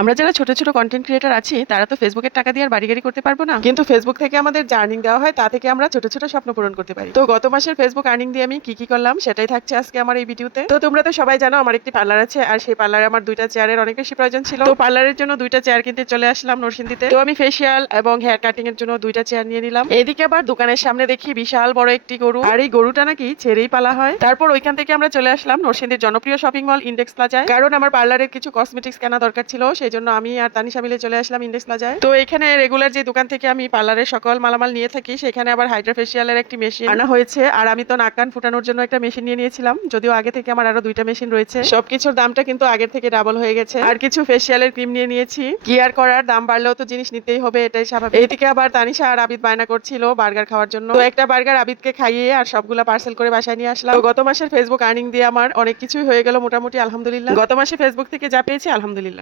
আমরা যারা ছোট ছোট কন্টেন্ট ক্রিয়েটর আছি তারা তো ফেসবুকের টাকা দিয়ে আর বাড়ি গাড়ি করতে পারবো না, কিন্তু ফেসবুক থেকে আমাদের যে আর্নিং দেওয়া হয় তা থেকে আমরা ছোট ছোট স্বপ্ন পূরণ করতে পারি। তো গত মাসের ফেসবুক আর্নিং দিয়ে আমি কি কি করলাম সেটাই থাকছে আজকে আমার এই ভিডিওতে। তো তোমরা তো সবাই জানো আমার একটি পার্লার আছে, আর সেই পার্লারে আমার দুইটা চেয়ারের অনেক বেশি প্রয়োজন ছিল। তো পার্লারের জন্য দুইটা চেয়ার কিনতে চলে আসলাম নরসিংদীতে। তো আমি ফেসিয়াল এবং হেয়ার কাটিং এর জন্য দুইটা চেয়ার নিয়ে নিলাম। এইদিকে আবার দোকানের সামনে দেখি বিশাল বড় একটি গরু, আর এই গরুটা নাকি ছেড়েই পালা হয়। তারপর ওইখান থেকে আমরা চলে আসলাম নরসিংদীর জনপ্রিয় শপিং মল ইন্ডেক্স প্লাজায়, কারণ আমার পার্লারের কিছু কসমেটিক্স কেনা দরকার ছিল, সেই জন্য আমি আর তানিশা মিলে চলে আসলাম ইন্ডেক্স প্লাজায়। তো এখানে রেগুলার যে দোকান থেকে আমি পার্লারের সকল মালামাল নিয়ে থাকি সেখানে আবার হাইড্রা ফেসিয়ালের একটি মেশিন আনা হয়েছে, আর আমি তো নাক কান ফুটানোর জন্য একটা মেশিন নিয়ে নিয়েছিলাম, যদিও আগে থেকে আমার আরো দুইটা মেশিন রয়েছে। সবকিছুর দামটা কিন্তু আগের থেকে ডাবল হয়ে গেছে। আর কিছু ফেসিয়ালের ক্রিম নিয়ে নিয়েছি, কি আর করার, দাম বাড়লেও তো জিনিস নিতেই হবে, এটাই স্বাভাবিক। এইদিকে আবার তানিশা আর আবিদ বায়না করছিল বার্গার খাওয়ার জন্য, তো একটা বার্গার আবিদকে খাইয়ে আর সবগুলা পার্সেল করে বাসায় নিয়ে আসলাম। তো গত মাসের ফেসবুক আর্নিং দিয়ে আমার অনেক কিছুই হয়ে গেল মোটামুটি, আলহামদুলিল্লাহ। গত মাসে ফেসবুক থেকে যা পেয়েছি আলহামদুলিল্লাহ।